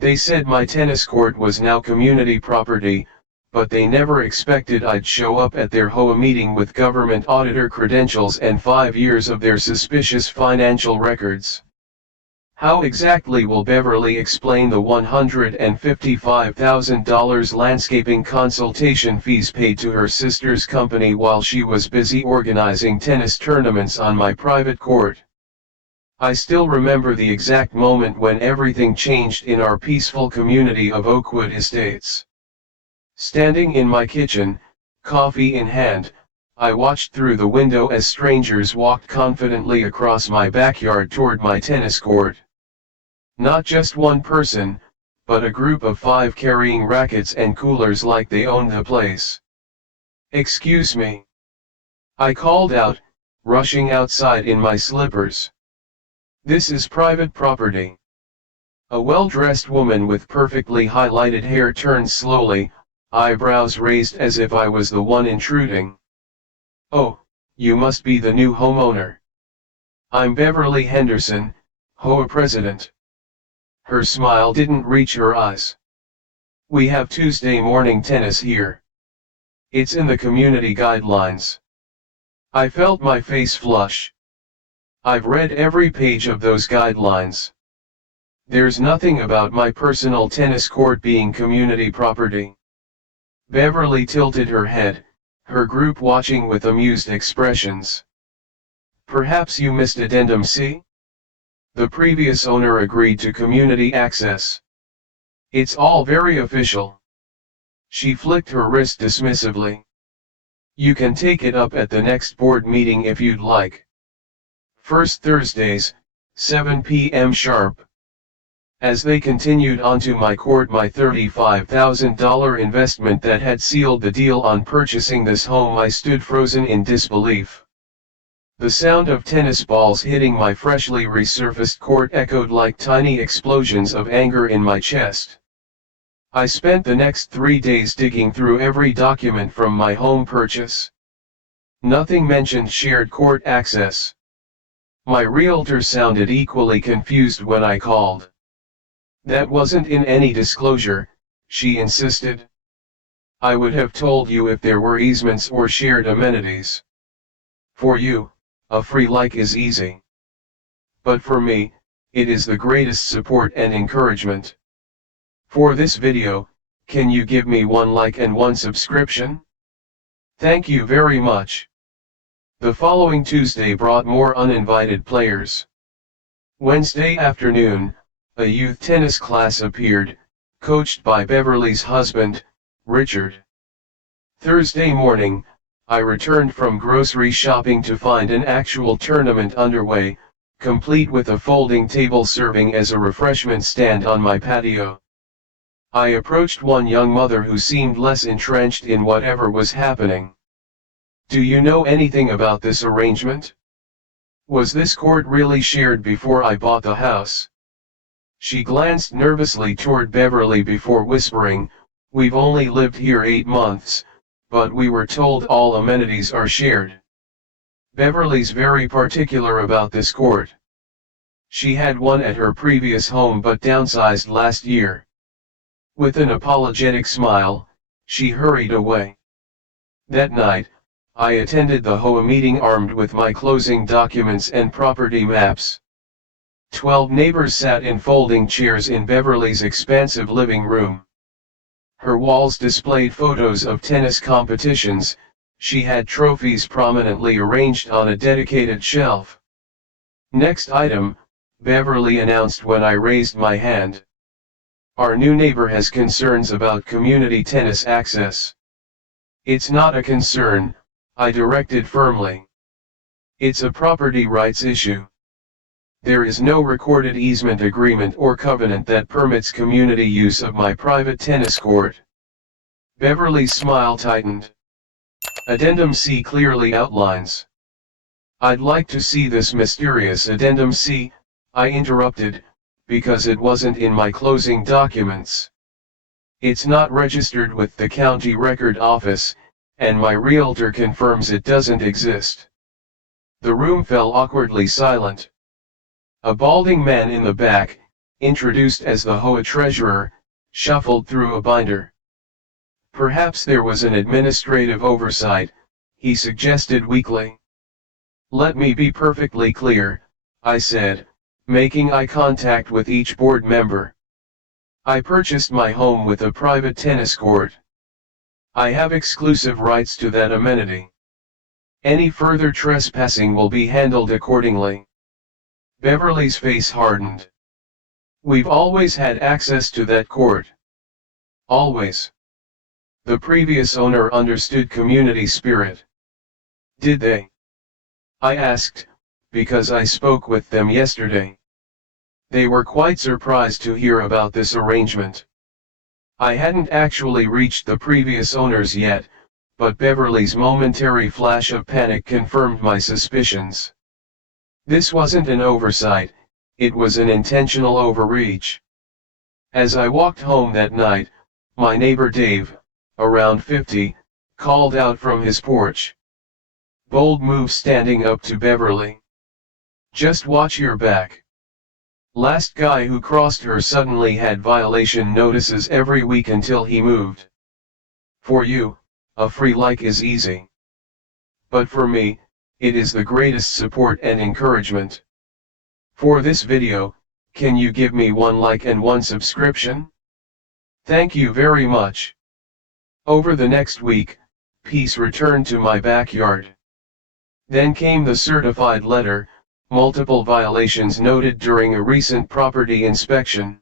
They said my tennis court was now community property, but they never expected I'd show up at their HOA meeting with government auditor credentials and 5 years of their suspicious financial records. How exactly will Beverly explain the $155,000 landscaping consultation fees paid to her sister's company while she was busy organizing tennis tournaments on my private court? I still remember the exact moment when everything changed in our peaceful community of Oakwood Estates. Standing in my kitchen, coffee in hand, I watched through the window as strangers walked confidently across my backyard toward my tennis court. Not just one person, but a group of 5 carrying rackets and coolers like they owned the place. "Excuse me," I called out, rushing outside in my slippers. "This is private property." A well-dressed woman with perfectly highlighted hair turned slowly, eyebrows raised as if I was the one intruding. "Oh, you must be the new homeowner. I'm Beverly Henderson, HOA president." Her smile didn't reach her eyes. "We have Tuesday morning tennis here. It's in the community guidelines." I felt my face flush. I've read every page of those guidelines. There's nothing about my personal tennis court being community property. Beverly tilted her head, her group watching with amused expressions. "Perhaps you missed Addendum C? The previous owner agreed to community access. It's all very official." She flicked her wrist dismissively. "You can take it up at the next board meeting if you'd like. First Thursdays, 7 p.m. sharp." As they continued onto my court, my $35,000 investment that had sealed the deal on purchasing this home, I stood frozen in disbelief. The sound of tennis balls hitting my freshly resurfaced court echoed like tiny explosions of anger in my chest. I spent the next 3 days digging through every document from my home purchase. Nothing mentioned shared court access. My realtor sounded equally confused when I called. "That wasn't in any disclosure," she insisted. "I would have told you if there were easements or shared amenities. For you, a free like is easy. But for me, it is the greatest support and encouragement. For this video, can you give me 1 like and 1 subscription? Thank you very much." The following Tuesday brought more uninvited players. Wednesday afternoon, a youth tennis class appeared, coached by Beverly's husband, Richard. Thursday morning, I returned from grocery shopping to find an actual tournament underway, complete with a folding table serving as a refreshment stand on my patio. I approached one young mother who seemed less entrenched in whatever was happening. "Do you know anything about this arrangement? Was this court really shared before I bought the house?" She glanced nervously toward Beverly before whispering, "We've only lived here 8 months, but we were told all amenities are shared. Beverly's very particular about this court. She had one at her previous home but downsized last year." With an apologetic smile, she hurried away. That night, I attended the HOA meeting armed with my closing documents and property maps. 12 neighbors sat in folding chairs in Beverly's expansive living room. Her walls displayed photos of tennis competitions. She had trophies prominently arranged on a dedicated shelf. "Next item," Beverly announced when I raised my hand. "Our new neighbor has concerns about community tennis access." "It's not a concern," I directed firmly. "It's a property rights issue. There is no recorded easement agreement or covenant that permits community use of my private tennis court." Beverly's smile tightened. "Addendum C clearly outlines." "I'd like to see this mysterious Addendum C," I interrupted, "because it wasn't in my closing documents. It's not registered with the county record office, and my realtor confirms it doesn't exist." The room fell awkwardly silent. A balding man in the back, introduced as the HOA treasurer, shuffled through a binder. Perhaps there was an administrative oversight, he suggested weakly. Let me be perfectly clear, I said, making eye contact with each board member. I purchased my home with a private tennis court. I have exclusive rights to that amenity. Any further trespassing will be handled accordingly. Beverly's face hardened. We've always had access to that court. Always. The previous owner understood community spirit. Did they? I asked, because I spoke with them yesterday. They were quite surprised to hear about this arrangement. I hadn't actually reached the previous owners yet, but Beverly's momentary flash of panic confirmed my suspicions. This wasn't an oversight, it was an intentional overreach. As I walked home that night, my neighbor Dave, around 50, called out from his porch. Bold move standing up to Beverly. Just watch your back. Last guy who crossed her suddenly had violation notices every week until he moved. For you, a free like is easy. But for me, it is the greatest support and encouragement. For this video, can you give me 1 like and 1 subscription? Thank you very much. Over the next week, peace returned to my backyard. Then came the certified letter, multiple violations noted during a recent property inspection.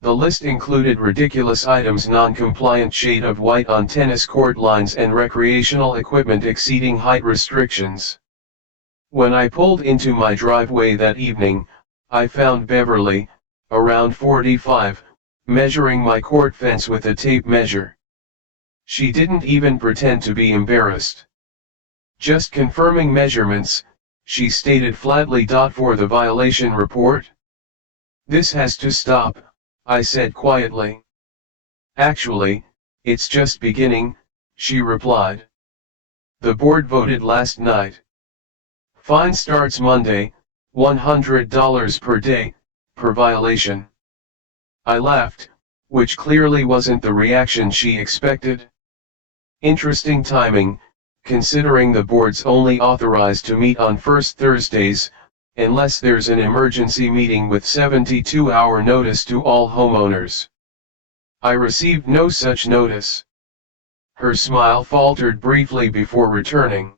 The list included ridiculous items, non-compliant shade of white on tennis court lines and recreational equipment exceeding height restrictions. When I pulled into my driveway that evening, I found Beverly, around 45, measuring my court fence with a tape measure. She didn't even pretend to be embarrassed. Just confirming measurements, she stated flatly. For the violation report? This has to stop, I said quietly. Actually, it's just beginning, she replied. The board voted last night. Fine starts Monday, $100 per day, per violation. I laughed, which clearly wasn't the reaction she expected. Interesting timing, considering the board's only authorized to meet on first Thursdays, unless there's an emergency meeting with 72-hour notice to all homeowners. I received no such notice. Her smile faltered briefly before returning.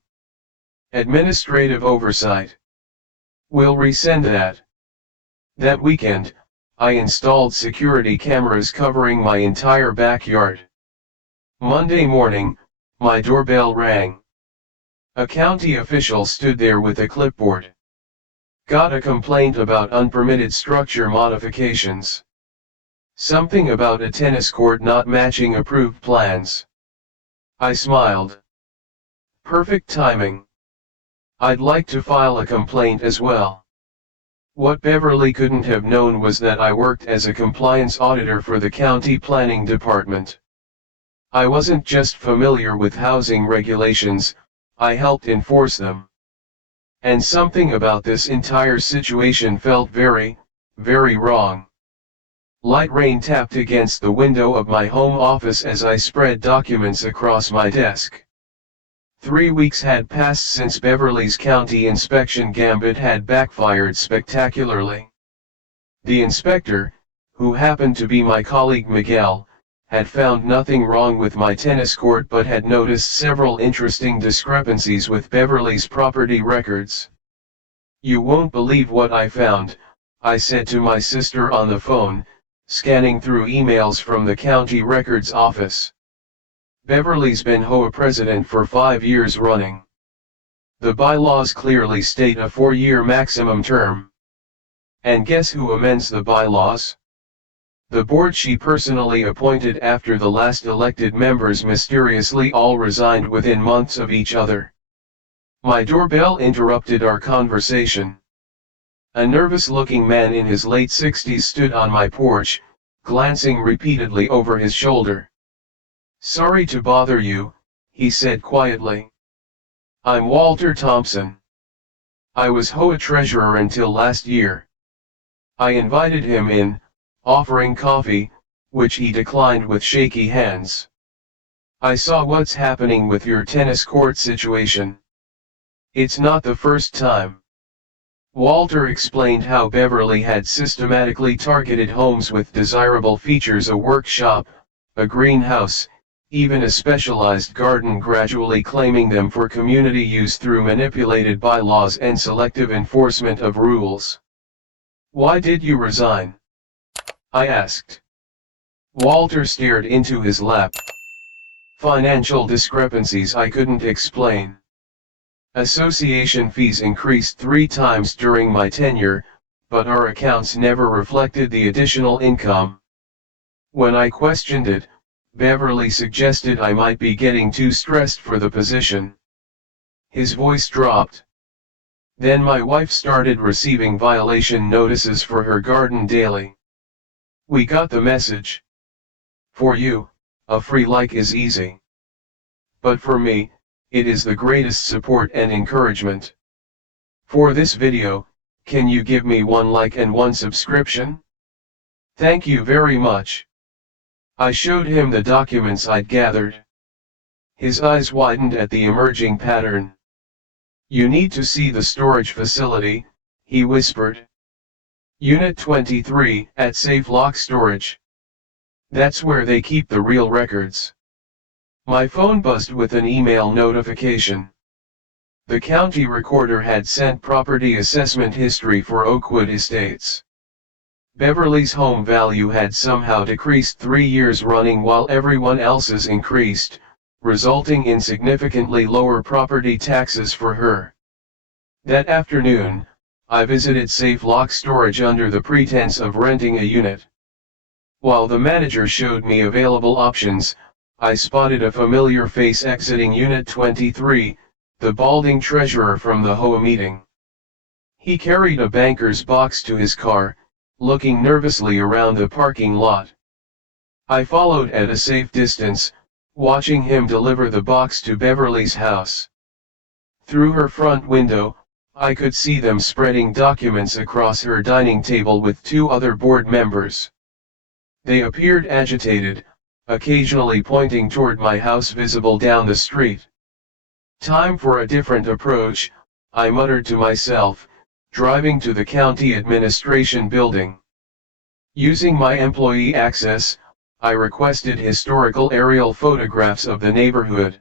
Administrative oversight. We'll resend that. That weekend, I installed security cameras covering my entire backyard. Monday morning, my doorbell rang. A county official stood there with a clipboard. Got a complaint about unpermitted structure modifications. Something about a tennis court not matching approved plans. I smiled. Perfect timing. I'd like to file a complaint as well. What Beverly couldn't have known was that I worked as a compliance auditor for the county planning department. I wasn't just familiar with housing regulations, I helped enforce them. And something about this entire situation felt very, very wrong. Light rain tapped against the window of my home office as I spread documents across my desk. 3 weeks had passed since Beverly's county inspection gambit had backfired spectacularly. The inspector, who happened to be my colleague Miguel, had found nothing wrong with my tennis court but had noticed several interesting discrepancies with Beverly's property records. You won't believe what I found, I said to my sister on the phone, scanning through emails from the county records office. Beverly's been HOA president for 5 years running. The bylaws clearly state a 4-year maximum term. And guess who amends the bylaws? The board she personally appointed after the last elected members mysteriously all resigned within months of each other. My doorbell interrupted our conversation. A nervous-looking man in his late 60s stood on my porch, glancing repeatedly over his shoulder. Sorry to bother you, he said quietly. I'm Walter Thompson. I was HOA treasurer until last year. I invited him in, offering coffee, which he declined with shaky hands. I saw what's happening with your tennis court situation. It's not the first time. Walter explained how Beverly had systematically targeted homes with desirable features: a workshop, a greenhouse, even a specialized garden, gradually claiming them for community use through manipulated bylaws and selective enforcement of rules. "Why did you resign?" I asked. Walter stared into his lap. "Financial discrepancies I couldn't explain. Association fees increased 3 times during my tenure, but our accounts never reflected the additional income. When I questioned it, Beverly suggested I might be getting too stressed for the position." His voice dropped. "Then my wife started receiving violation notices for her garden daily. We got the message. For you, a free like is easy. But for me, it is the greatest support and encouragement. For this video, can you give me 1 like and 1 subscription? Thank you very much." I showed him the documents I'd gathered. His eyes widened at the emerging pattern. "You need to see the storage facility," he whispered. "Unit 23, at Safe Lock Storage. That's where they keep the real records." My phone buzzed with an email notification. The county recorder had sent property assessment history for Oakwood Estates. Beverly's home value had somehow decreased 3 years running while everyone else's increased, resulting in significantly lower property taxes for her. That afternoon, I visited Safe Lock Storage under the pretense of renting a unit. While the manager showed me available options, I spotted a familiar face exiting Unit 23, the balding treasurer from the HOA meeting. He carried a banker's box to his car, looking nervously around the parking lot. I followed at a safe distance, watching him deliver the box to Beverly's house. Through her front window, I could see them spreading documents across her dining table with 2 other board members. They appeared agitated, occasionally pointing toward my house visible down the street. "Time for a different approach," I muttered to myself, driving to the county administration building. Using my employee access, I requested historical aerial photographs of the neighborhood.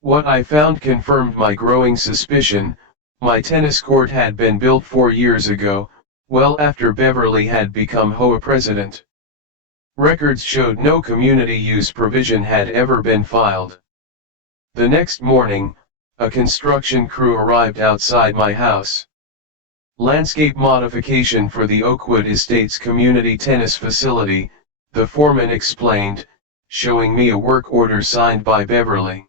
What I found confirmed my growing suspicion: my tennis court had been built 4 years ago, well after Beverly had become HOA president. Records showed no community use provision had ever been filed. The next morning, a construction crew arrived outside my house. "Landscape modification for the Oakwood Estates community tennis facility," the foreman explained, showing me a work order signed by Beverly.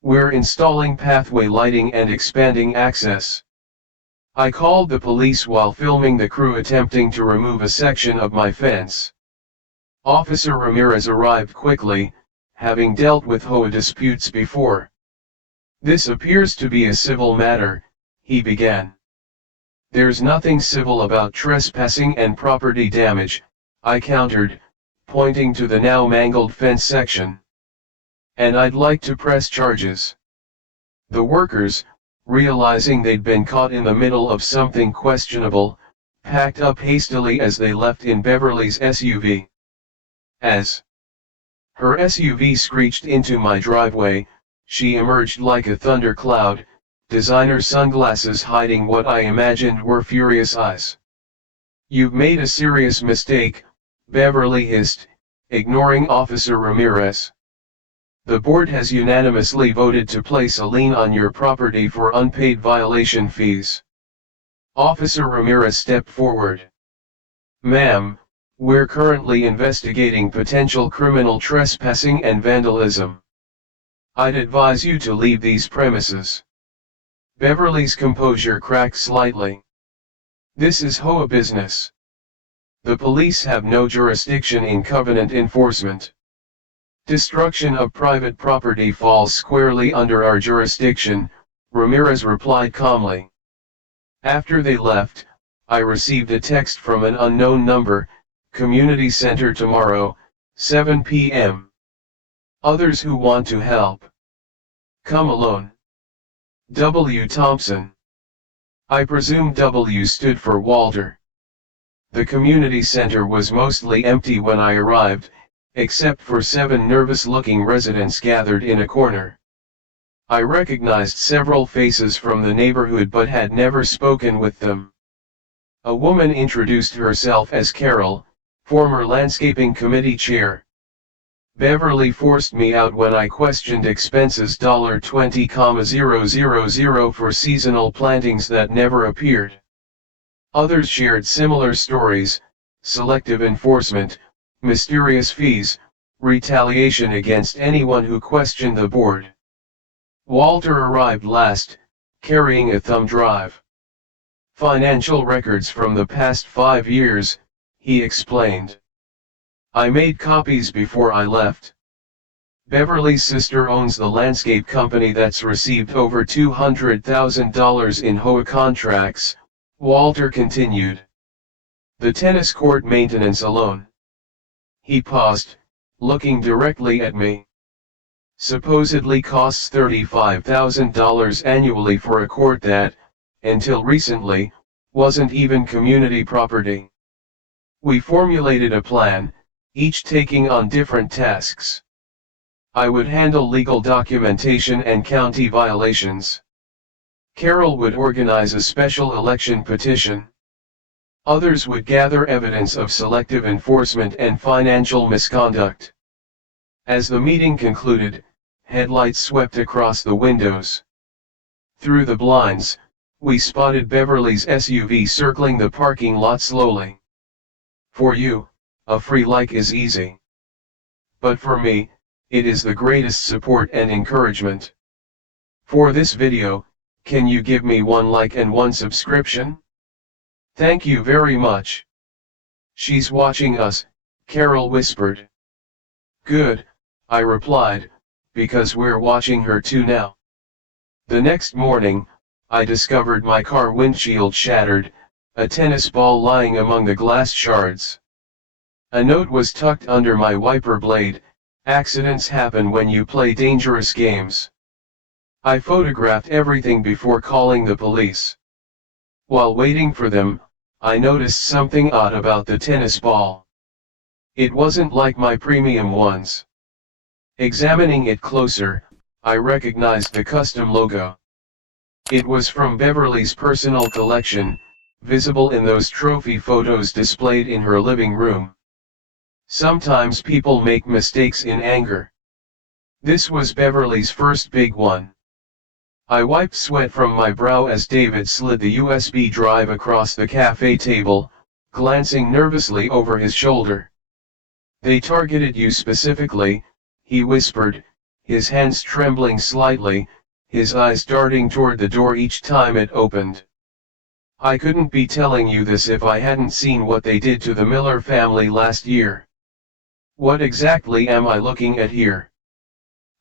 "We're installing pathway lighting and expanding access." I called the police while filming the crew attempting to remove a section of my fence. Officer Ramirez arrived quickly, having dealt with HOA disputes before. "This appears to be a civil matter," he began. "There's nothing civil about trespassing and property damage," I countered, pointing to the now mangled fence section. "And I'd like to press charges." The workers, realizing they'd been caught in the middle of something questionable, packed up hastily as they left in Beverly's SUV. As her SUV screeched into my driveway, she emerged like a thundercloud, designer sunglasses hiding what I imagined were furious eyes. "You've made a serious mistake," Beverly hissed, ignoring Officer Ramirez. "The board has unanimously voted to place a lien on your property for unpaid violation fees." Officer Ramirez stepped forward. "Ma'am, we're currently investigating potential criminal trespassing and vandalism. I'd advise you to leave these premises." Beverly's composure cracked slightly. "This is HOA business. The police have no jurisdiction in covenant enforcement. Destruction of private property falls squarely under our jurisdiction," Ramirez replied calmly. After they left, I received a text from an unknown number, community center tomorrow, 7 p.m. Others who want to help. Come alone. W. Thompson. I presume W stood for Walter. The community center was mostly empty when I arrived, except for 7 nervous-looking residents gathered in a corner. I recognized several faces from the neighborhood but had never spoken with them. A woman introduced herself as Carol, former landscaping committee chair. Beverly forced me out when I questioned expenses $20,000 for seasonal plantings that never appeared. Others shared similar stories: selective enforcement, mysterious fees, retaliation against anyone who questioned the board. Walter arrived last, carrying a thumb drive. Financial records from the past 5 years, he explained. I made copies before I left. Beverly's sister owns the landscape company that's received over $200,000 in HOA contracts, Walter continued. The tennis court maintenance alone. He paused, looking directly at me. Supposedly costs $35,000 annually for a court that, until recently, wasn't even community property. We formulated a plan, each taking on different tasks. I would handle legal documentation and county violations. Carol would organize a special election petition. Others would gather evidence of selective enforcement and financial misconduct. As the meeting concluded, headlights swept across the windows. Through the blinds, we spotted Beverly's SUV circling the parking lot slowly. For you, a free like is easy. But for me, it is the greatest support and encouragement. For this video, can you give me 1 like and 1 subscription? Thank you very much. She's watching us, Carol whispered. Good, I replied, because we're watching her too now. The next morning, I discovered my car windshield shattered, a tennis ball lying among the glass shards. A note was tucked under my wiper blade: accidents happen when you play dangerous games. I photographed everything before calling the police. While waiting for them, I noticed something odd about the tennis ball. It wasn't like my premium ones. Examining it closer, I recognized the custom logo. It was from Beverly's personal collection, visible in those trophy photos displayed in her living room. Sometimes people make mistakes in anger. This was Beverly's first big one. I wiped sweat from my brow as David slid the USB drive across the cafe table, glancing nervously over his shoulder. They targeted you specifically, he whispered, his hands trembling slightly, his eyes darting toward the door each time it opened. I couldn't be telling you this if I hadn't seen what they did to the Miller family last year. What exactly am I looking at here?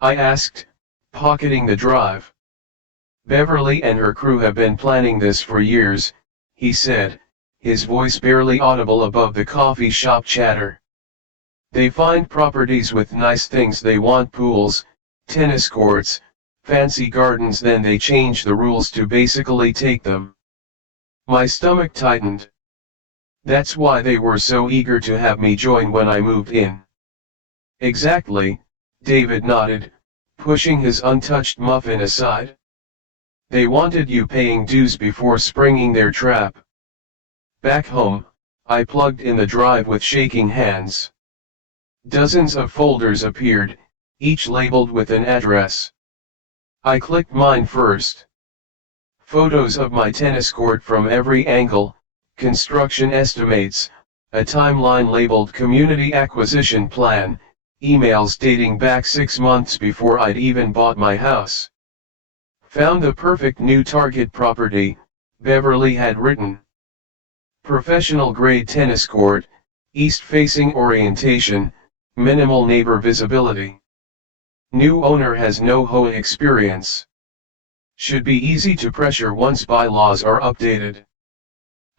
I asked, pocketing the drive. Beverly and her crew have been planning this for years, he said, his voice barely audible above the coffee shop chatter. They find properties with nice things they want: pools, tennis courts, fancy gardens, then they change the rules to basically take them. My stomach tightened. That's why they were so eager to have me join when I moved in. Exactly, David nodded, pushing his untouched muffin aside. They wanted you paying dues before springing their trap. Back home, I plugged in the drive with shaking hands. Dozens of folders appeared, each labeled with an address. I clicked mine first. Photos of my tennis court from every angle, construction estimates, a timeline labeled community acquisition plan, emails dating back 6 months before I'd even bought my house. Found the perfect new target property, Beverly had written. Professional grade tennis court, east-facing orientation, minimal neighbor visibility. New owner has no HOA experience. Should be easy to pressure once bylaws are updated.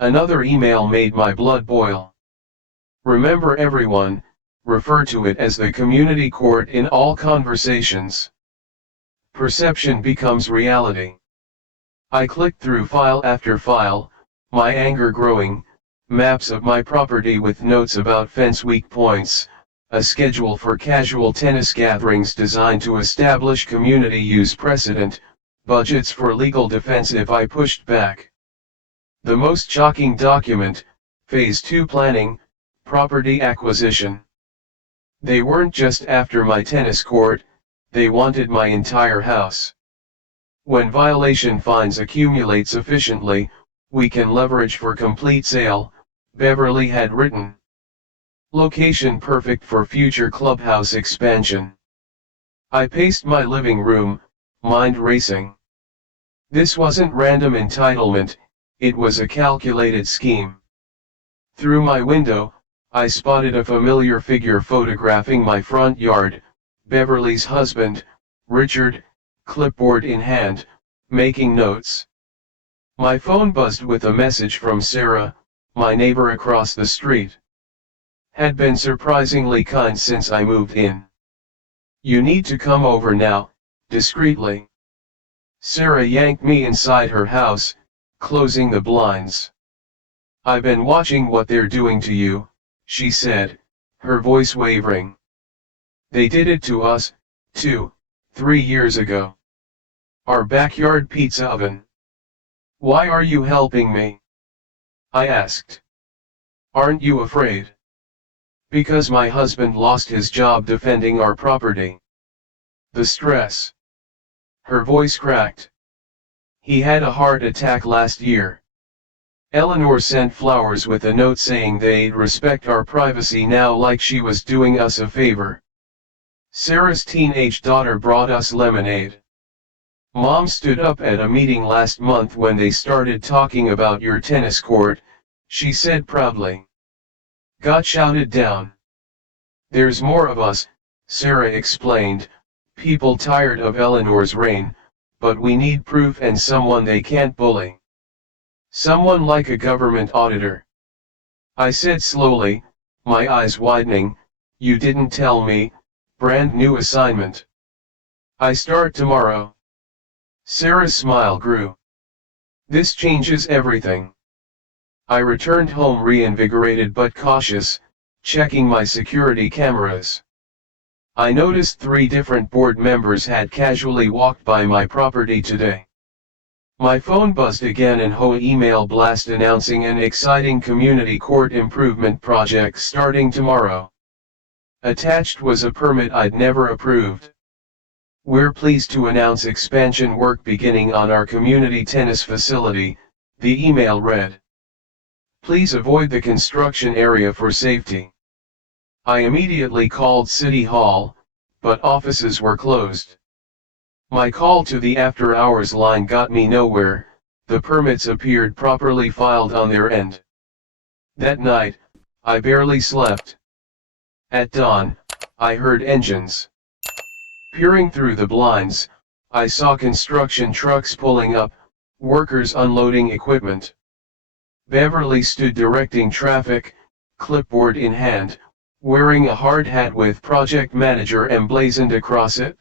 Another email made my blood boil. Remember everyone, refer to it as the community court in all conversations. Perception becomes reality. I clicked through file after file, my anger growing, maps of my property with notes about fence weak points, a schedule for casual tennis gatherings designed to establish community use precedent, budgets for legal defense if I pushed back. The most shocking document, Phase 2 planning, property acquisition. They weren't just after my tennis court, they wanted my entire house. When violation fines accumulate sufficiently, we can leverage for complete sale, Beverly had written. Location perfect for future clubhouse expansion. I paced my living room, mind racing. This wasn't random entitlement, it was a calculated scheme. Through my window, I spotted a familiar figure photographing my front yard, Beverly's husband, Richard, clipboard in hand, making notes. My phone buzzed with a message from Sarah, my neighbor across the street. Had been surprisingly kind since I moved in. You need to come over now, discreetly. Sarah yanked me inside her house, closing the blinds. I've been watching what they're doing to you, she said, her voice wavering. They did it to us, too, 3 years ago. Our backyard pizza oven. Why are you helping me? I asked. Aren't you afraid? Because my husband lost his job defending our property. The stress. Her voice cracked. He had a heart attack last year. Eleanor sent flowers with a note saying they'd respect our privacy now, like she was doing us a favor. Sarah's teenage daughter brought us lemonade. Mom stood up at a meeting last month when they started talking about your tennis court, she said proudly. Got shouted down. There's more of us, Sarah explained, people tired of Eleanor's reign, but we need proof and someone they can't bully. Someone like a government auditor. I said slowly, my eyes widening, you didn't tell me, brand new assignment. I start tomorrow. Sarah's smile grew. This changes everything. I returned home reinvigorated but cautious, checking my security cameras. I noticed 3 different board members had casually walked by my property today. My phone buzzed again and HOA email blast announcing an exciting community court improvement project starting tomorrow. Attached was a permit I'd never approved. We're pleased to announce expansion work beginning on our community tennis facility, the email read. Please avoid the construction area for safety. I immediately called City Hall, but offices were closed. My call to the after-hours line got me nowhere, the permits appeared properly filed on their end. That night, I barely slept. At dawn, I heard engines. Peering through the blinds, I saw construction trucks pulling up, workers unloading equipment. Beverly stood directing traffic, clipboard in hand, wearing a hard hat with project manager emblazoned across it.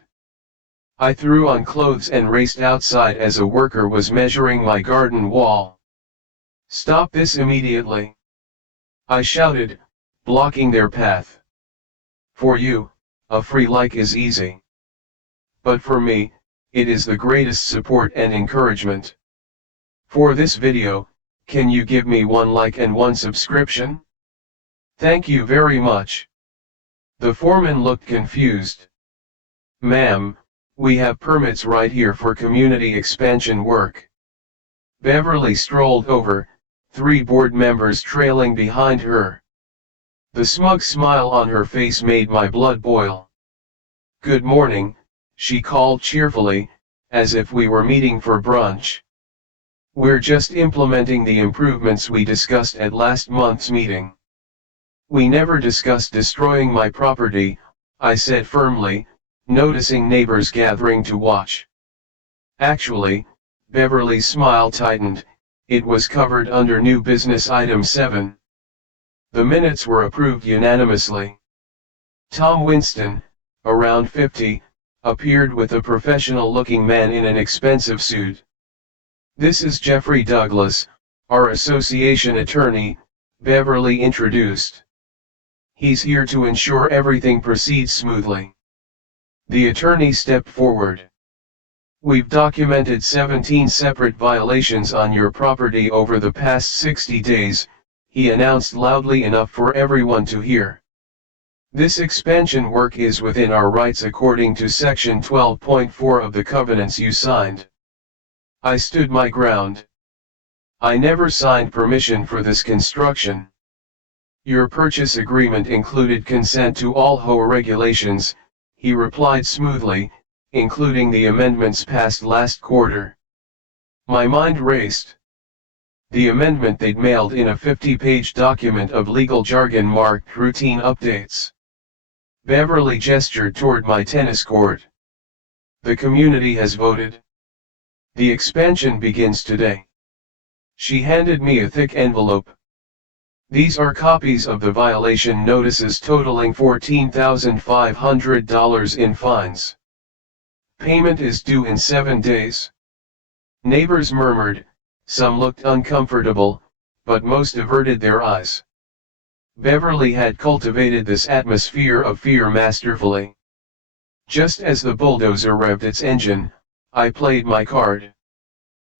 I threw on clothes and raced outside as a worker was measuring my garden wall. Stop this immediately! I shouted, blocking their path. For you, a free like is easy. But for me, it is the greatest support and encouragement. For this video, can you give me 1 like and 1 subscription? Thank you very much. The foreman looked confused. Ma'am, we have permits right here for community expansion work. Beverly strolled over, 3 board members trailing behind her. The smug smile on her face made my blood boil. Good morning, she called cheerfully, as if we were meeting for brunch. We're just implementing the improvements we discussed at last month's meeting. We never discussed destroying my property, I said firmly, noticing neighbors gathering to watch. Actually, Beverly's smile tightened, It was covered under new business item 7. The minutes were approved unanimously. Tom Winston, around 50, appeared with a professional-looking man in an expensive suit. "This is Jeffrey Douglas, our association attorney," Beverly introduced. "He's here to ensure everything proceeds smoothly." The attorney stepped forward. "We've documented 17 separate violations on your property over the past 60 days, he announced loudly enough for everyone to hear. "This expansion work is within our rights according to Section 12.4 of the covenants you signed." I stood my ground. "I never signed permission for this construction. Your purchase agreement included consent to all HOA regulations," he replied smoothly, "including the amendments passed last quarter." My mind raced. The amendment they'd mailed in a 50-page document of legal jargon marked routine updates. Beverly gestured toward my tennis court. "The community has voted. The expansion begins today." She handed me a thick envelope. "These are copies of the violation notices totaling $14,500 in fines. Payment is due in 7 days." Neighbors murmured, some looked uncomfortable, but most averted their eyes. Beverly had cultivated this atmosphere of fear masterfully. Just as the bulldozer revved its engine, I played my card.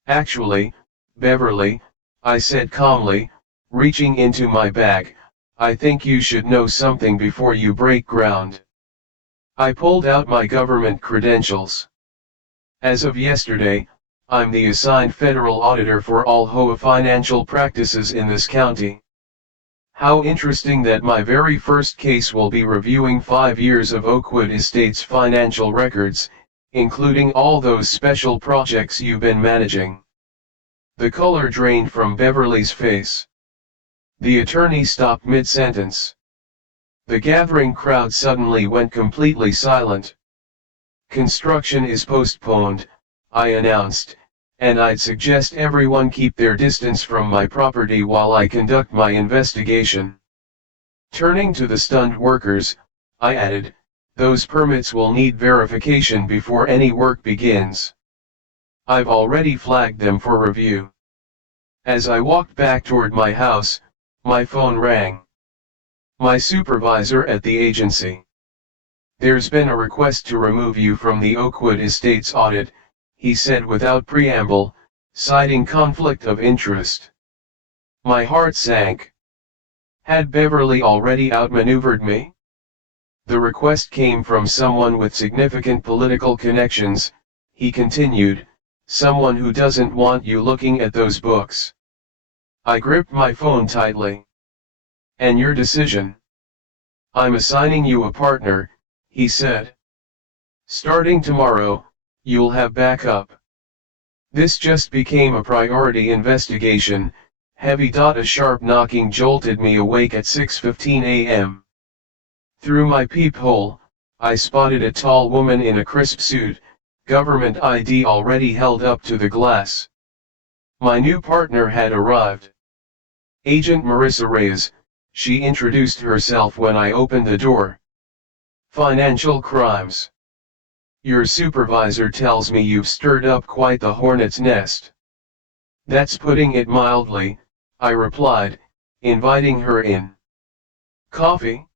"Actually, Beverly," I said calmly, reaching into my bag, "I think you should know something before you break ground." I pulled out my government credentials. "As of yesterday, I'm the assigned federal auditor for all HOA financial practices in this county." How interesting that my very first case will be reviewing 5 years of Oakwood Estates financial records, including all those special projects you've been managing. The color drained from Beverly's face. The attorney stopped mid-sentence. The gathering crowd suddenly went completely silent. "Construction is postponed," I announced, "and I'd suggest everyone keep their distance from my property while I conduct my investigation." Turning to the stunned workers, I added, "Those permits will need verification before any work begins. I've already flagged them for review." As I walked back toward my house, my phone rang. My supervisor at the agency. "There's been a request to remove you from the Oakwood Estates audit," he said without preamble, citing conflict of interest. My heart sank. Had Beverly already outmaneuvered me? "The request came from someone with significant political connections," he continued, "someone who doesn't want you looking at those books." I gripped my phone tightly. "And your decision?" "I'm assigning you a partner," he said. "Starting tomorrow, you'll have backup." This just became a priority investigation. Heavy. A sharp knocking jolted me awake at 6:15 a.m. Through my peephole, I spotted a tall woman in a crisp suit, government ID already held up to the glass. My new partner had arrived. "Agent Marissa Reyes," she introduced herself when I opened the door. "Financial crimes. Your supervisor tells me you've stirred up quite the hornet's nest." "That's putting it mildly," I replied, inviting her in. "Coffee?"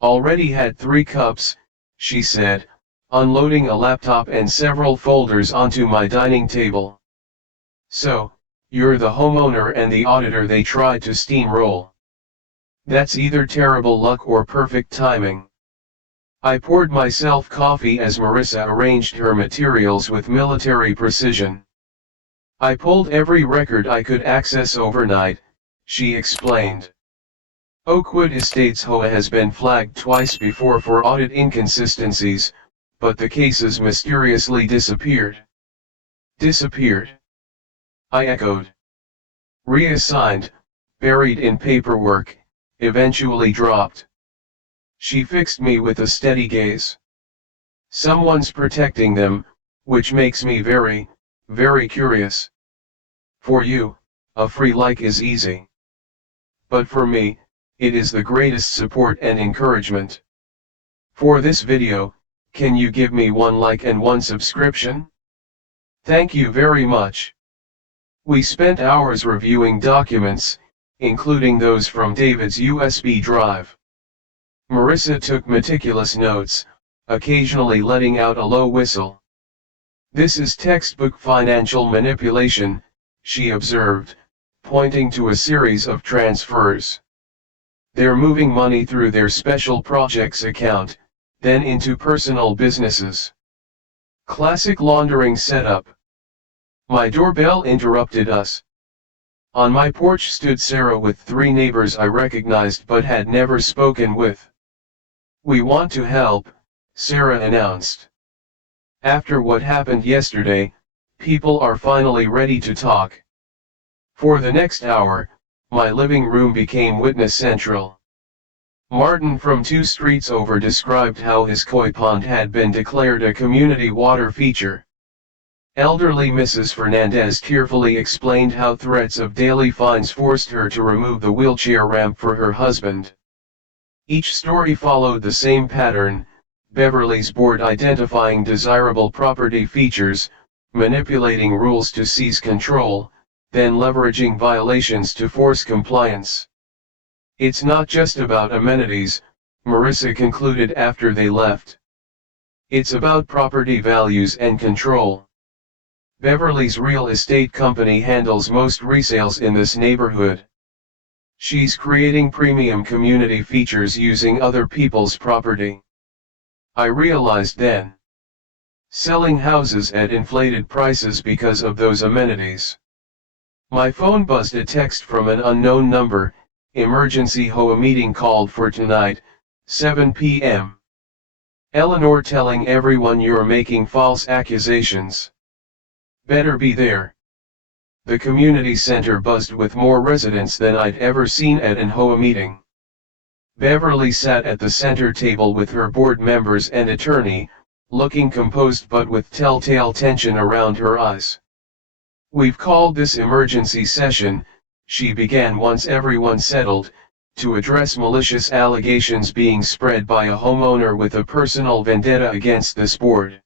"Already had 3 cups," she said, unloading a laptop and several folders onto my dining table. "So, you're the homeowner and the auditor they tried to steamroll. That's either terrible luck or perfect timing." I poured myself coffee as Marissa arranged her materials with military precision. "I pulled every record I could access overnight," she explained. "Oakwood Estates HOA has been flagged twice before for audit inconsistencies, but the cases mysteriously disappeared." "Disappeared?" I echoed. "Reassigned, buried in paperwork, eventually dropped." She fixed me with a steady gaze. "Someone's protecting them, which makes me very, very curious." For you, a free like is easy. But for me, it is the greatest support and encouragement. For this video, can you give me 1 like and 1 subscription? Thank you very much. We spent hours reviewing documents, including those from David's USB drive. Marissa took meticulous notes, occasionally letting out a low whistle. This is textbook financial manipulation, she observed, pointing to a series of transfers. They're moving money through their special projects account, then into personal businesses. Classic laundering setup. My doorbell interrupted us. On my porch stood Sarah with 3 neighbors I recognized but had never spoken with. We want to help, Sarah announced. After what happened yesterday, people are finally ready to talk. For the next hour, my living room became witness central. Martin from 2 streets over described how his koi pond had been declared a community water feature. Elderly Mrs. Fernandez tearfully explained how threats of daily fines forced her to remove the wheelchair ramp for her husband. Each story followed the same pattern: Beverly's board identifying desirable property features, manipulating rules to seize control, then leveraging violations to force compliance. It's not just about amenities, Marissa concluded after they left. It's about property values and control. Beverly's real estate company handles most resales in this neighborhood. She's creating premium community features using other people's property. I realized then. Selling houses at inflated prices because of those amenities. My phone buzzed a text from an unknown number: emergency HOA meeting called for tonight, 7 p.m. Eleanor telling everyone you're making false accusations. Better be there. The community center buzzed with more residents than I'd ever seen at an HOA meeting. Beverly sat at the center table with her board members and attorney, looking composed but with telltale tension around her eyes. We've called this emergency session, she began once everyone settled, to address malicious allegations being spread by a homeowner with a personal vendetta against this board.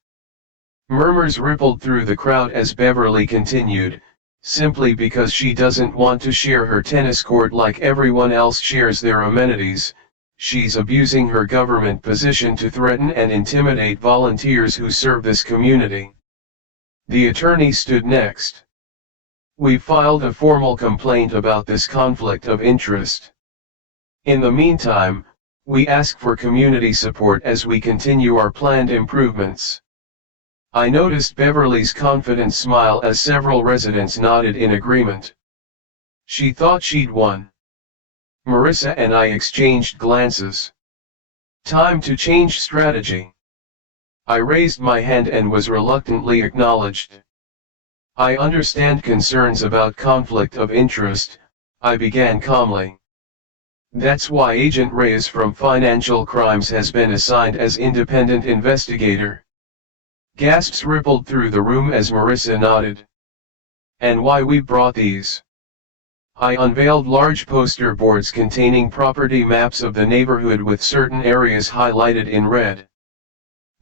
Murmurs rippled through the crowd as Beverly continued, simply because she doesn't want to share her tennis court like everyone else shares their amenities, she's abusing her government position to threaten and intimidate volunteers who serve this community. The attorney stood next. We've filed a formal complaint about this conflict of interest. In the meantime, we ask for community support as we continue our planned improvements. I noticed Beverly's confident smile as several residents nodded in agreement. She thought she'd won. Marissa and I exchanged glances. Time to change strategy. I raised my hand and was reluctantly acknowledged. I understand concerns about conflict of interest, I began calmly. That's why Agent Reyes from Financial Crimes has been assigned as independent investigator. Gasps rippled through the room as Marissa nodded. And why we brought these. I unveiled large poster boards containing property maps of the neighborhood with certain areas highlighted in red.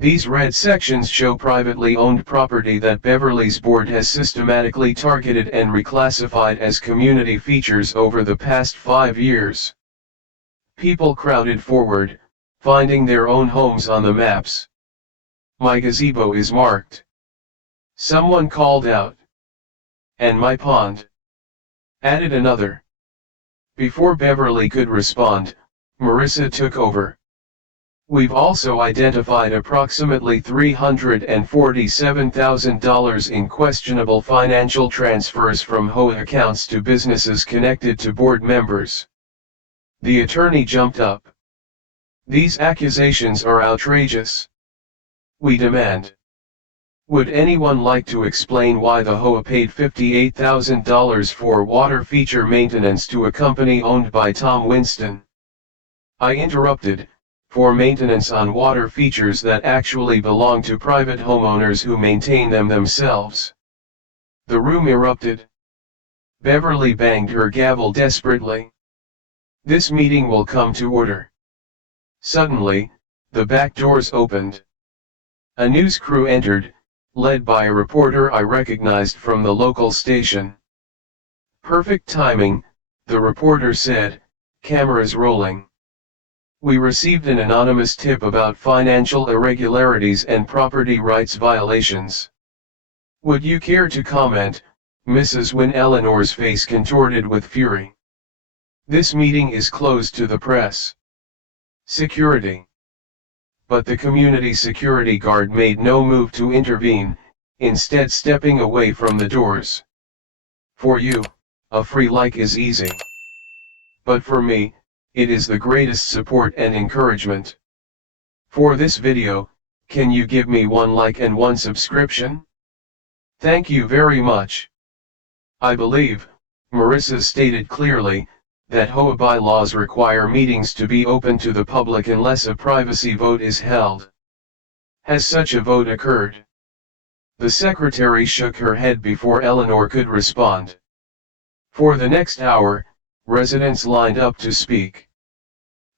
These red sections show privately owned property that Beverly's board has systematically targeted and reclassified as community features over the past 5 years. People crowded forward, finding their own homes on the maps. My gazebo is marked. Someone called out. And my pond. Added another. Before Beverly could respond, Marissa took over. We've also identified approximately $347,000 in questionable financial transfers from HOA accounts to businesses connected to board members. The attorney jumped up. These accusations are outrageous. We demand. Would anyone like to explain why the HOA paid $58,000 for water feature maintenance to a company owned by Tom Winston? I interrupted, for maintenance on water features that actually belong to private homeowners who maintain them themselves. The room erupted. Beverly banged her gavel desperately. "This meeting will come to order." Suddenly, the back doors opened. A news crew entered, led by a reporter I recognized from the local station. "Perfect timing," the reporter said, cameras rolling. "We received an anonymous tip about financial irregularities and property rights violations. Would you care to comment?" Mrs. Wynne Eleanor's face contorted with fury. "This meeting is closed to the press." Security. But the community security guard made no move to intervene, instead stepping away from the doors. "For you, a free like is easy. But for me, it is the greatest support and encouragement. For this video, can you give me 1 like and 1 subscription? Thank you very much." "I believe," Marissa stated clearly, "that HOA bylaws require meetings to be open to the public unless a privacy vote is held. Has such a vote occurred?" The secretary shook her head before Eleanor could respond. For the next hour, residents lined up to speak.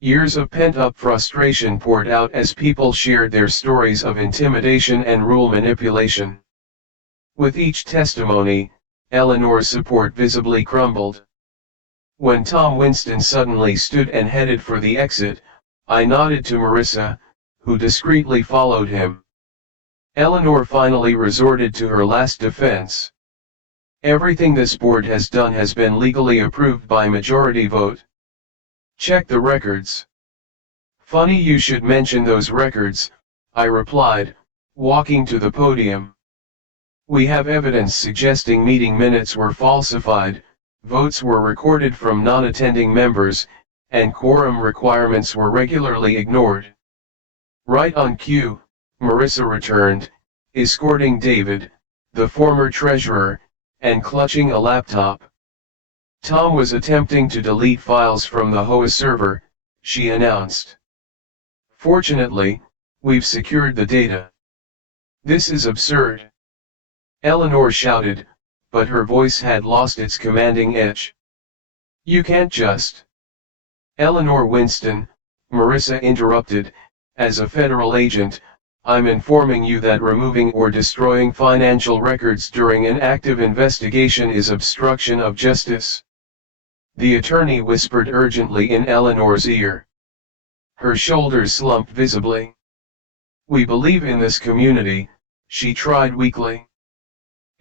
Years of pent-up frustration poured out as people shared their stories of intimidation and rule manipulation. With each testimony, Eleanor's support visibly crumbled. When Tom Winston suddenly stood and headed for the exit, I nodded to Marissa, who discreetly followed him. Eleanor finally resorted to her last defense. "Everything this board has done has been legally approved by majority vote. Check the records." "Funny you should mention those records," I replied, walking to the podium. "We have evidence suggesting meeting minutes were falsified, votes were recorded from non-attending members, and quorum requirements were regularly ignored." "Right on cue," Marissa returned, escorting David, the former treasurer, and clutching a laptop. "Tom was attempting to delete files from the HOA server," she announced. "Fortunately, we've secured the data." "This is absurd," Eleanor shouted, but her voice had lost its commanding edge. "You can't just..." "Eleanor Winston," Marissa interrupted, "as a federal agent, I'm informing you that removing or destroying financial records during an active investigation is obstruction of justice." The attorney whispered urgently in Eleanor's ear. Her shoulders slumped visibly. "We believe in this community," she tried weakly.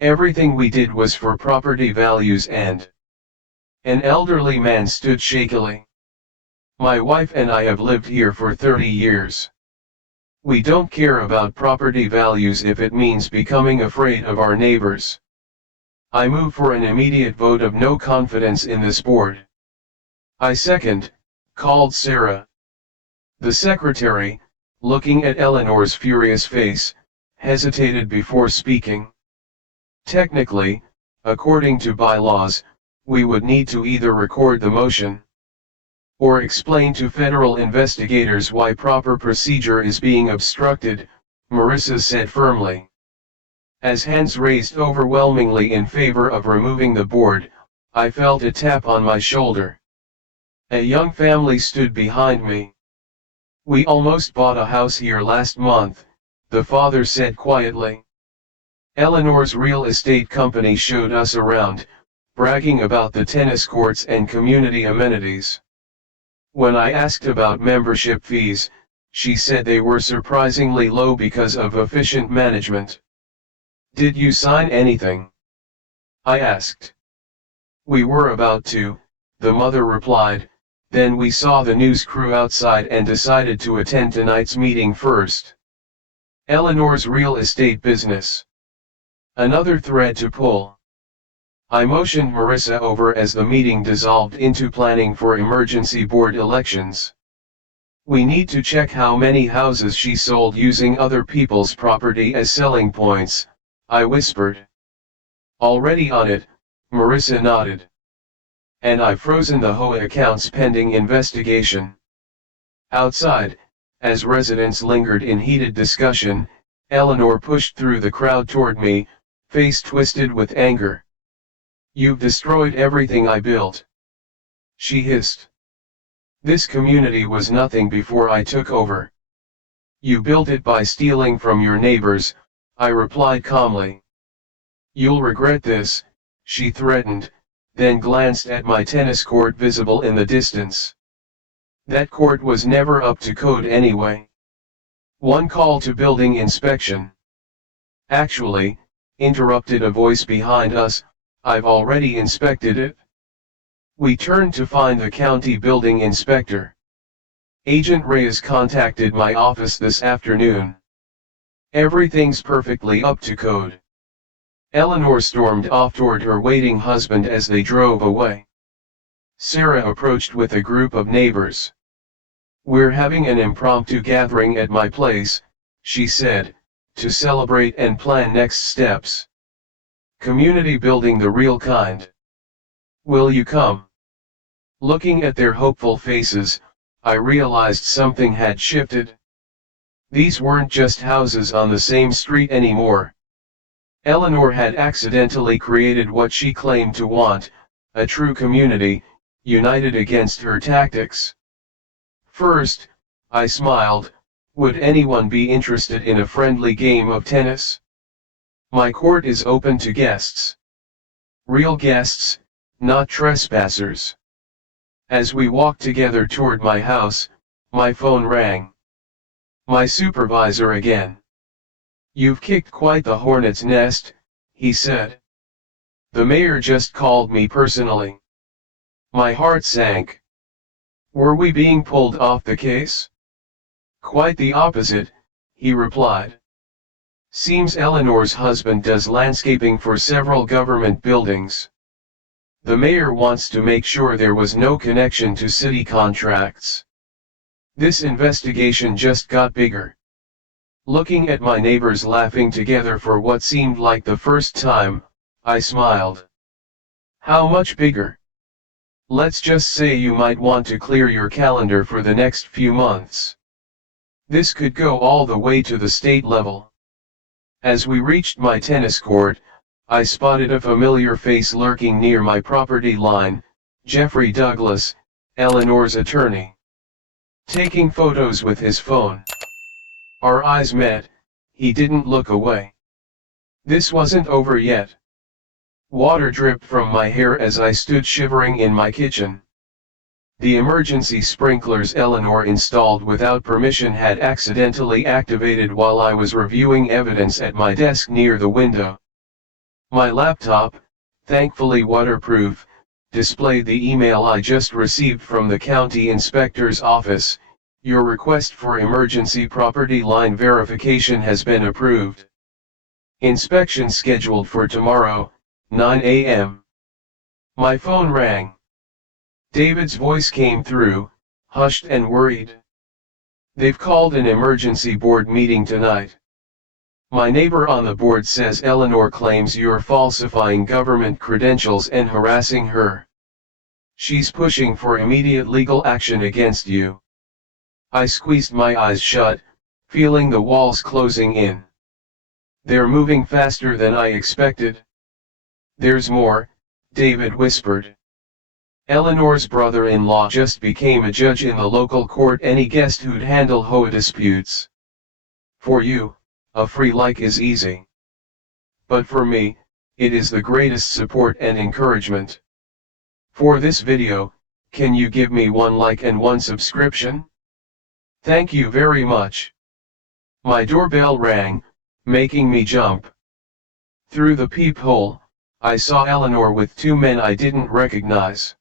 "Everything we did was for property values and..." An elderly man stood shakily. "My wife and I have lived here for 30 years. We don't care about property values if it means becoming afraid of our neighbors. I move for an immediate vote of no confidence in this board." "I second," called Sarah. The secretary, looking at Eleanor's furious face, hesitated before speaking. "Technically, according to bylaws, we would need to either record the motion or explain to federal investigators why proper procedure is being obstructed," Marissa said firmly. As hands raised overwhelmingly in favor of removing the board, I felt a tap on my shoulder. A young family stood behind me. "We almost bought a house here last month," the father said quietly. "Eleanor's real estate company showed us around, bragging about the tennis courts and community amenities. When I asked about membership fees, she said they were surprisingly low because of efficient management." "Did you sign anything?" I asked. "We were about to," the mother replied, "then we saw the news crew outside and decided to attend tonight's meeting first." Eleanor's real estate business. Another thread to pull. I motioned Marissa over as the meeting dissolved into planning for emergency board elections. "We need to check how many houses she sold using other people's property as selling points," I whispered. "Already on it," Marissa nodded. "And I've frozen the HOA accounts pending investigation." Outside, as residents lingered in heated discussion, Eleanor pushed through the crowd toward me, face twisted with anger. "You've destroyed everything I built," she hissed. "This community was nothing before I took over." "You built it by stealing from your neighbors," I replied calmly. "You'll regret this," she threatened, then glanced at my tennis court visible in the distance. That court was never up to code anyway. "One call to building inspection." "Actually," interrupted a voice behind us, "I've already inspected it." We turned to find the county building inspector. "Agent Reyes contacted my office this afternoon. Everything's perfectly up to code." Eleanor stormed off toward her waiting husband as they drove away. Sarah approached with a group of neighbors. "We're having an impromptu gathering at my place," she said, "to celebrate and plan next steps. Community building, the real kind. Will you come?" Looking at their hopeful faces, I realized something had shifted. These weren't just houses on the same street anymore. Eleanor had accidentally created what she claimed to want, a true community, united against her tactics. First, I smiled. Would anyone be interested in a friendly game of tennis? My court is open to guests. Real guests, not trespassers. As we walked together toward my house, my phone rang. My supervisor again. "You've kicked quite the hornet's nest," he said. "The mayor just called me personally." My heart sank. Were we being pulled off the case? "Quite the opposite," he replied. "Seems Eleanor's husband does landscaping for several government buildings. The mayor wants to make sure there was no connection to city contracts." This investigation just got bigger. Looking at my neighbors laughing together for what seemed like the first time, I smiled. "How much bigger?" "Let's just say you might want to clear your calendar for the next few months. This could go all the way to the state level." As we reached my tennis court, I spotted a familiar face lurking near my property line, Jeffrey Douglas, Eleanor's attorney. Taking photos with his phone. Our eyes met. He didn't look away. This wasn't over yet. Water dripped from my hair as I stood shivering in my kitchen. The emergency sprinklers Eleanor installed without permission had accidentally activated while I was reviewing evidence at my desk near the window. My laptop, thankfully waterproof, displayed the email I just received from the county inspector's office. "Your request for emergency property line verification has been approved. Inspection scheduled for tomorrow, 9 a.m. My phone rang. David's voice came through, hushed and worried. "They've called an emergency board meeting tonight. My neighbor on the board says Eleanor claims you're falsifying government credentials and harassing her. She's pushing for immediate legal action against you." I squeezed my eyes shut, feeling the walls closing in. "They're moving faster than I expected." "There's more," David whispered. "Eleanor's brother-in-law just became a judge in the local court. Any guest who'd handle HOA disputes. For you, a free like is easy. But for me, it is the greatest support and encouragement. For this video, can you give me 1 like and 1 subscription? Thank you very much." My doorbell rang, making me jump. Through the peephole, I saw Eleanor with 2 men I didn't recognize.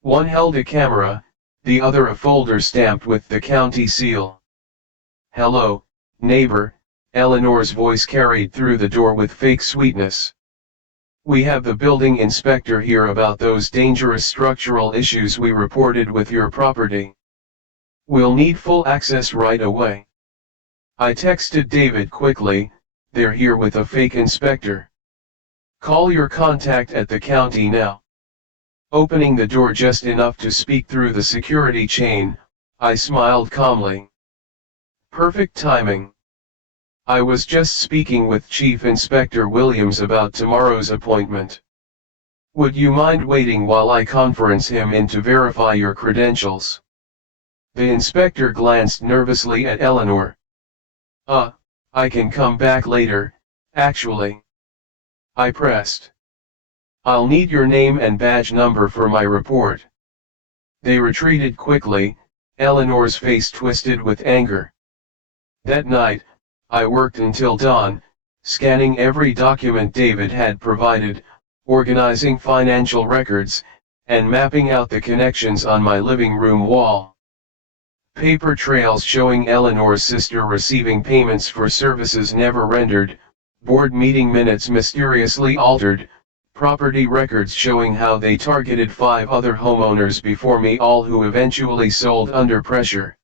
One held a camera, the other a folder stamped with the county seal. "Hello, neighbor," Eleanor's voice carried through the door with fake sweetness. "We have the building inspector here about those dangerous structural issues we reported with your property. We'll need full access right away." I texted David quickly, "They're here with a fake inspector. Call your contact at the county now." Opening the door just enough to speak through the security chain, I smiled calmly. Perfect timing. I was just speaking with Chief Inspector Williams about tomorrow's appointment. Would you mind waiting while I conference him in to verify your credentials? The inspector glanced nervously at Eleanor. I can come back later, actually. I pressed. I'll need your name and badge number for my report. They retreated quickly, Eleanor's face twisted with anger. That night, I worked until dawn, scanning every document David had provided, organizing financial records, and mapping out the connections on my living room wall. Paper trails showing Eleanor's sister receiving payments for services never rendered, board meeting minutes mysteriously altered, property records showing how they targeted 5 other homeowners before me, all who eventually sold under pressure.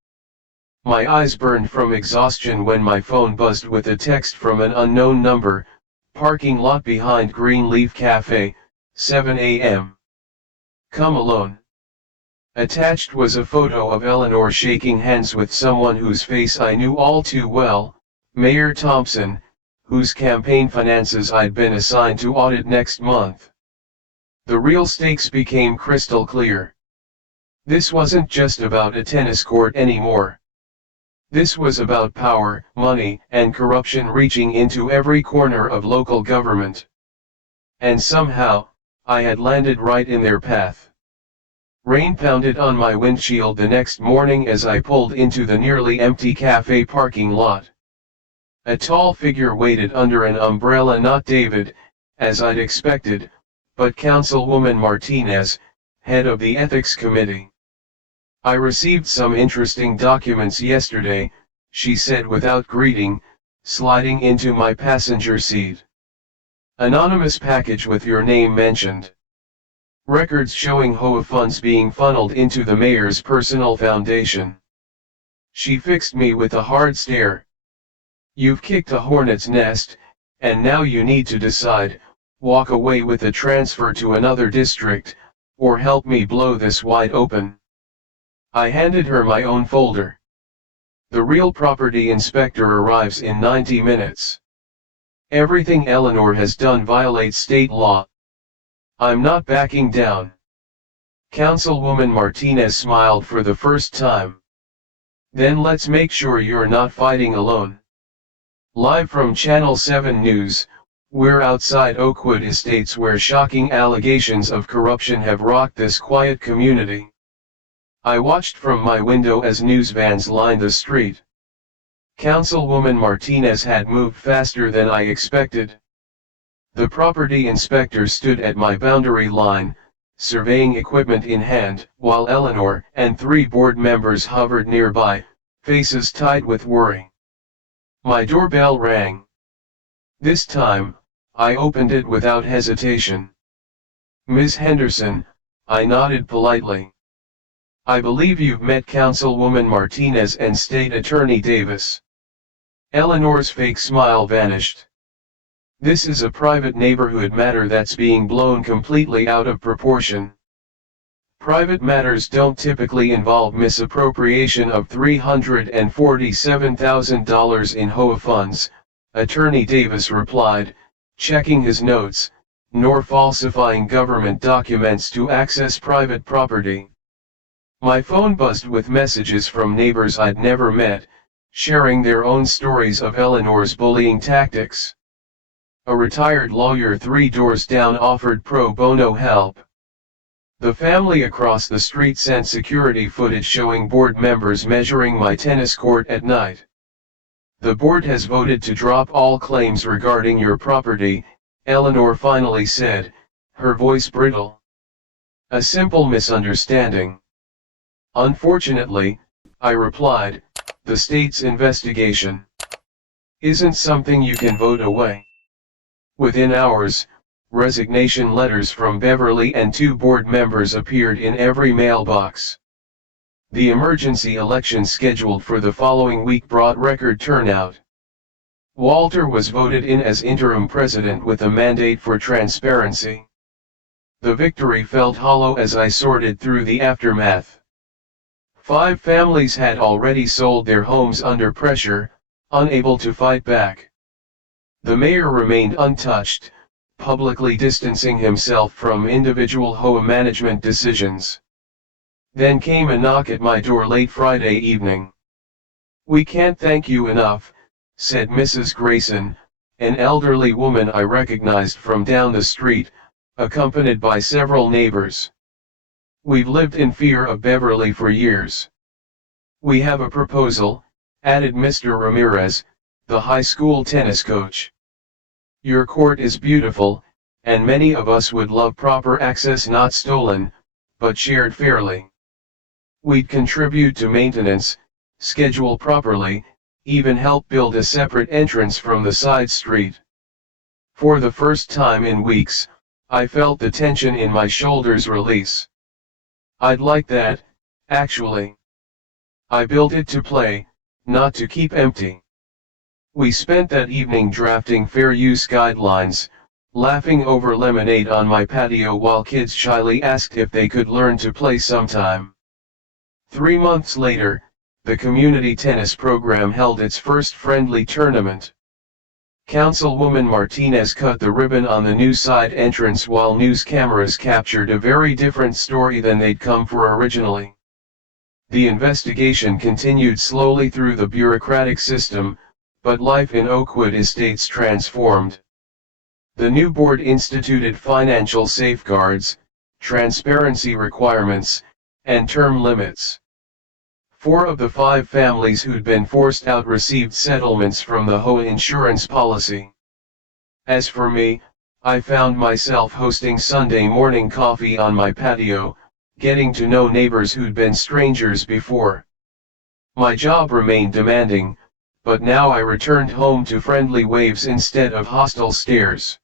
My eyes burned from exhaustion when my phone buzzed with a text from an unknown number, parking lot behind Greenleaf Cafe, 7 a.m. Come alone. Attached was a photo of Eleanor shaking hands with someone whose face I knew all too well, Mayor Thompson, whose campaign finances I'd been assigned to audit next month. The real stakes became crystal clear. This wasn't just about a tennis court anymore. This was about power, money, and corruption reaching into every corner of local government. And somehow, I had landed right in their path. Rain pounded on my windshield the next morning as I pulled into the nearly empty cafe parking lot. A tall figure waited under an umbrella, not David, as I'd expected, but Councilwoman Martinez, head of the Ethics Committee. I received some interesting documents yesterday, she said without greeting, sliding into my passenger seat. Anonymous package with your name mentioned. Records showing HOA funds being funneled into the mayor's personal foundation. She fixed me with a hard stare. You've kicked a hornet's nest, and now you need to decide, walk away with a transfer to another district, or help me blow this wide open. I handed her my own folder. The real property inspector arrives in 90 minutes. Everything Eleanor has done violates state law. I'm not backing down. Councilwoman Martinez smiled for the first time. Then let's make sure you're not fighting alone. Live from Channel 7 News, we're outside Oakwood Estates where shocking allegations of corruption have rocked this quiet community. I watched from my window as news vans lined the street. Councilwoman Martinez had moved faster than I expected. The property inspector stood at my boundary line, surveying equipment in hand, while Eleanor and 3 board members hovered nearby, faces tight with worry. My doorbell rang. This time, I opened it without hesitation. Ms. Henderson, I nodded politely. I believe you've met Councilwoman Martinez and State Attorney Davis. Eleanor's fake smile vanished. This is a private neighborhood matter that's being blown completely out of proportion. Private matters don't typically involve misappropriation of $347,000 in HOA funds, Attorney Davis replied, checking his notes, nor falsifying government documents to access private property. My phone buzzed with messages from neighbors I'd never met, sharing their own stories of Eleanor's bullying tactics. A retired lawyer 3 doors down offered pro bono help. The family across the street sent security footage showing board members measuring my tennis court at night. The board has voted to drop all claims regarding your property, Eleanor finally said, her voice brittle. A simple misunderstanding. Unfortunately, I replied, the state's investigation isn't something you can vote away. Within hours, resignation letters from Beverly and 2 board members appeared in every mailbox. The emergency election scheduled for the following week brought record turnout. Walter was voted in as interim president with a mandate for transparency. The victory felt hollow as I sorted through the aftermath. 5 families had already sold their homes under pressure, unable to fight back. The mayor remained untouched, publicly distancing himself from individual HOA management decisions. Then came a knock at my door late Friday evening. "We can't thank you enough," said Mrs. Grayson, an elderly woman I recognized from down the street, accompanied by several neighbors. "We've lived in fear of Beverly for years. We have a proposal," added Mr. Ramirez, the high school tennis coach. "Your court is beautiful, and many of us would love proper access, not stolen, but shared fairly. We'd contribute to maintenance, schedule properly, even help build a separate entrance from the side street." For the first time in weeks, I felt the tension in my shoulders release. "I'd like that, actually. I built it to play, not to keep empty." We spent that evening drafting fair use guidelines, laughing over lemonade on my patio while kids shyly asked if they could learn to play sometime. 3 months later, the community tennis program held its first friendly tournament. Councilwoman Martinez cut the ribbon on the new side entrance while news cameras captured a very different story than they'd come for originally. The investigation continued slowly through the bureaucratic system, but life in Oakwood Estates transformed. The new board instituted financial safeguards, transparency requirements, and term limits. 4 of the 5 families who'd been forced out received settlements from the HOA insurance policy. As for me, I found myself hosting Sunday morning coffee on my patio, getting to know neighbors who'd been strangers before. My job remained demanding, but now I returned home to friendly waves instead of hostile stares.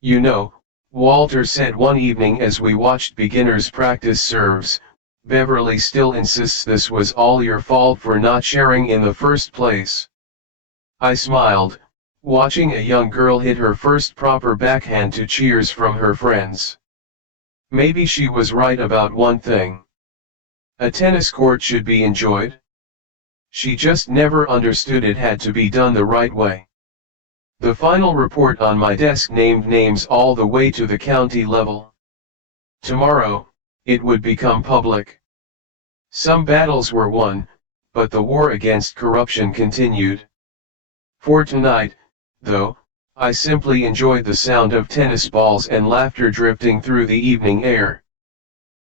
"You know," Walter said one evening as we watched beginners practice serves, "Beverly still insists this was all your fault for not sharing in the first place." I smiled, watching a young girl hit her first proper backhand to cheers from her friends. Maybe she was right about one thing. A tennis court should be enjoyed. She just never understood it had to be done the right way. The final report on my desk named names all the way to the county level. Tomorrow, it would become public. Some battles were won, but the war against corruption continued. For tonight, though, I simply enjoyed the sound of tennis balls and laughter drifting through the evening air.